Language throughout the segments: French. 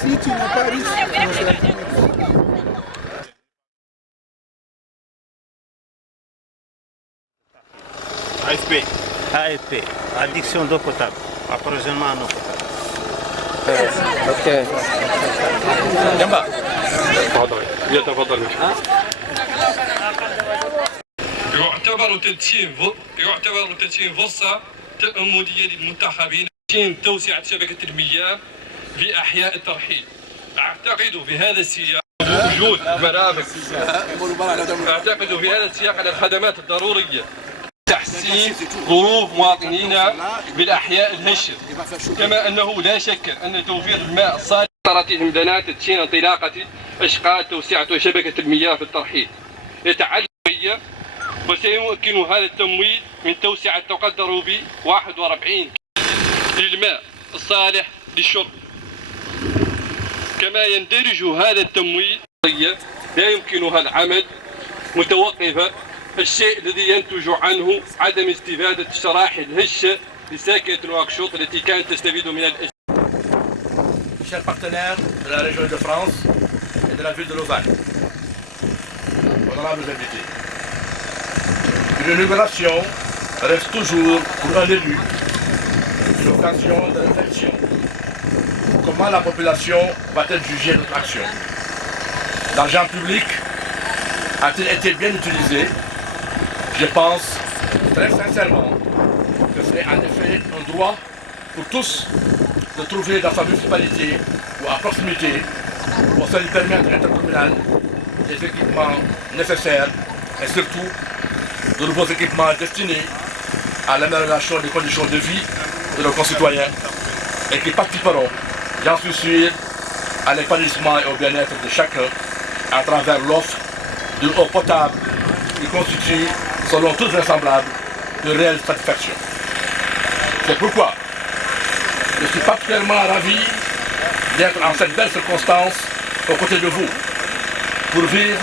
Si tu n'es pas riche, mon cher. AFP. AFP, addiction d'eau potable, approvisionnement en eau potable. اوكي جنبها تفضل يتفضل يعتبر تدشين فرصة تأملية للمنتخبين توسعة شبكة المياه في أحياء الترحيل. أعتقد في هذا السياق وجود مرافق أعتقد في هذا السياق على الخدمات الضرورية تحسين ظروف مواطنينا بالأحياء الهشة، كما أنه لا شك أن توفير الماء الصالح لهم لنا تدشين انطلاقة أشغال توسعة شبكة المياه في الترحيل يتعلق بها، وسيمكن هذا التمويل من توسعة تقدر ب 41 للماء الصالح للشرب. كما يندرج هذا التمويل لا يمكنها العمل متوقفة، الشيء الذي ينتج عنه عدم استفادة الشرائح الهشة لساكنة نواكشوط التي كانت تستفيد من Chers partenaires de la région de France et de la ville de Lausanne, honorables invités, une inauguration reste toujours pour un élu une occasion de réflexion. Comment la population va-t-elle juger notre action? L'argent public a-t-il été bien utilisé? Je pense très sincèrement que c'est en effet un droit pour tous de trouver dans sa municipalité ou à proximité, au sein du périmètre intercommunal, des équipements nécessaires et surtout de nouveaux équipements destinés à l'amélioration des conditions de vie de nos concitoyens et qui participeront, j'en suis sûr, à l'épanouissement et au bien-être de chacun à travers l'offre d'une eau potable qui constitue, selon toute vraisemblable, de réelle satisfaction. C'est pourquoi je suis particulièrement ravi d'être en cette belle circonstance aux côtés de vous pour vivre,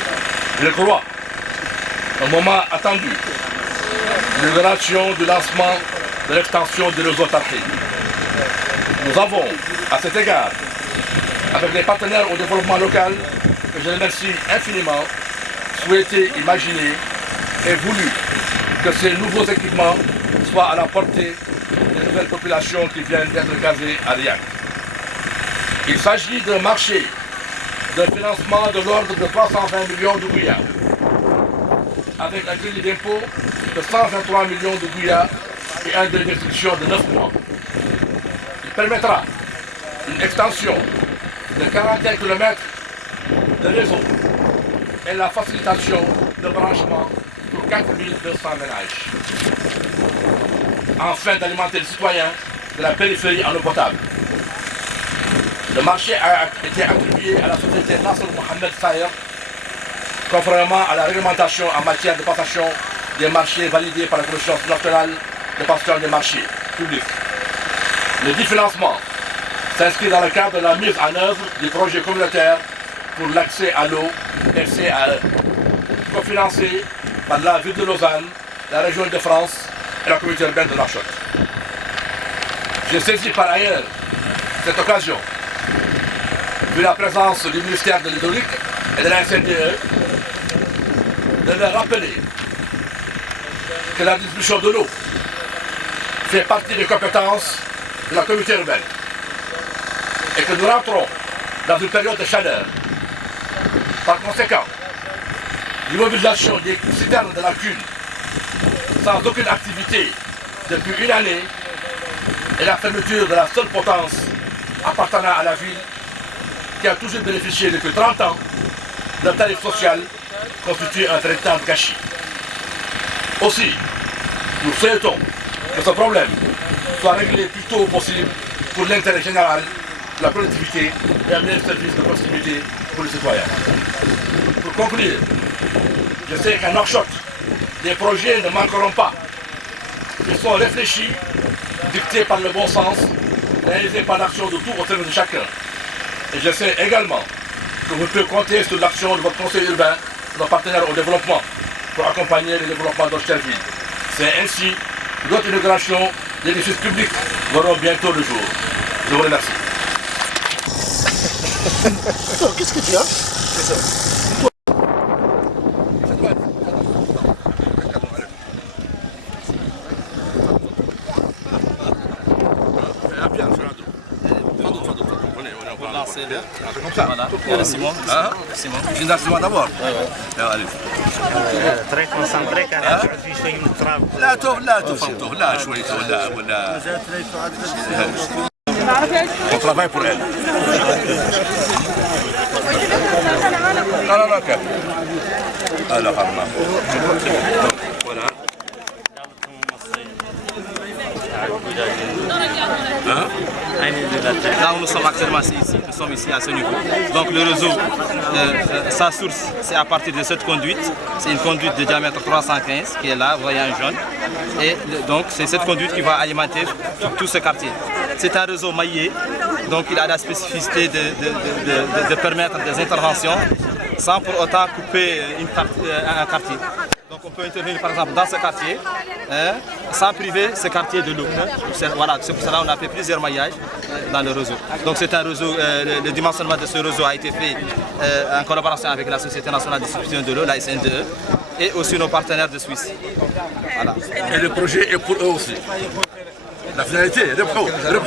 je le crois, un moment attendu, l'inauguration du lancement de l'extension du réseau Tarhil. Nous avons, à cet égard, avec les partenaires au développement local, que je remercie infiniment, souhaité, imaginé et voulu que ces nouveaux équipements soient à la portée des nouvelles populations qui viennent d'être gazées à Riac. Il s'agit d'un marché d'un financement de l'ordre de 320 millions de Gouya, avec un crédit d'impôt de 123 millions de Gouya et un délai d'exécution de 9 mois. Il permettra une extension de 41 km de réseau et la facilitation de branchement pour 4200 ménages, afin d'alimenter les citoyens de la périphérie en eau potable. Le marché a été attribué à la société Nasser Mohamed Sayer, conformément à la réglementation en matière de passation des marchés validés par la Commission nationale de passation des marchés publics. Le dit financement s'inscrit dans le cadre de la mise en œuvre du projet communautaire pour l'accès à l'eau, RCAE, cofinancé par la ville de Lausanne, la région de France et la communauté urbaine de Nouakchott. J'ai saisi par ailleurs cette occasion, vu la présence du ministère de l'Hydraulique et de la SNDE, de leur rappeler que la distribution de l'eau fait partie des compétences de la communauté urbaine et que nous rentrons dans une période de chaleur. Par conséquent, l'immobilisation des citernes de la Cune sans aucune activité depuis une année et la fermeture de la seule potence appartenant à la ville qui a toujours bénéficié depuis 30 ans d'un tarif social constitue un véritable gâchis. Aussi, nous souhaitons que ce problème soit réglé le plus tôt possible pour l'intérêt général de la collectivité et un meilleur service de proximité pour les citoyens. Pour conclure, je sais qu'à Nouakchott, des projets ne manqueront pas. Ils sont réfléchis, dictés par le bon sens, réalisés par l'action de tout au service de chacun. Et je sais également que vous pouvez compter sur l'action de votre conseil urbain, de nos partenaires au développement, pour accompagner le développement de notre ville. C'est ainsi que d'autres inaugurations d'édifices publics verront bientôt le jour. Je vous remercie. Attends, qu'est-ce que tu as? C'est ça. Voilà, il y a le Simon. Simon. جينا سيما دابور allez. طريق كونسنتري كان يقعد فيه شويه من التراب. لا تفهمتوه لا شويه ولا on travaille pour elle. لا كيف لا خرنا voilà. Là où nous sommes actuellement, c'est ici. Nous sommes ici à ce niveau. Donc le réseau, sa source, c'est à partir de cette conduite. C'est une conduite de diamètre 315 qui est là, vous voyez en jaune. Et donc c'est cette conduite qui va alimenter tout ce quartier. C'est un réseau maillé, donc il a la spécificité de permettre des interventions sans pour autant couper un quartier. Donc on peut intervenir par exemple dans ce quartier sans priver ce quartier de l'eau. Voilà, c'est pour cela qu'on a fait plusieurs maillages dans le réseau. Donc c'est un réseau, le dimensionnement de ce réseau a été fait en collaboration avec la Société nationale de distribution de l'eau, la SNDE, et aussi nos partenaires de Suisse. Voilà. Et le projet est pour eux aussi. La finalité, ربحوا le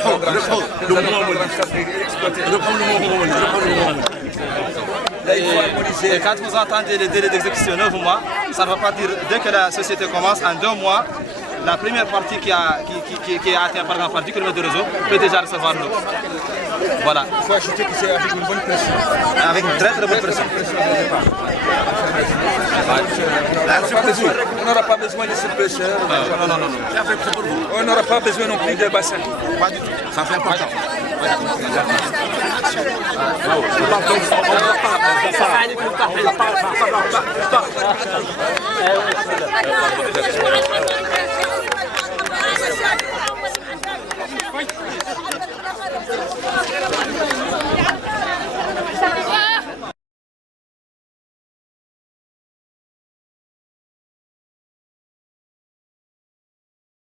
Et quand vous entendez les délais d'exécution 9 mois, ça ne va pas dire dès que la société commence, en 2 mois, la première partie qui est atteinte par exemple par 10 km de réseau peut déjà recevoir l'eau. Voilà. Il faut ajouter que c'est avec une bonne pression. Avec une très bonne pression. On n'aura pas besoin de cette pression. Non. On n'aura pas besoin non plus de bassin. Pas du tout. Ça fait important.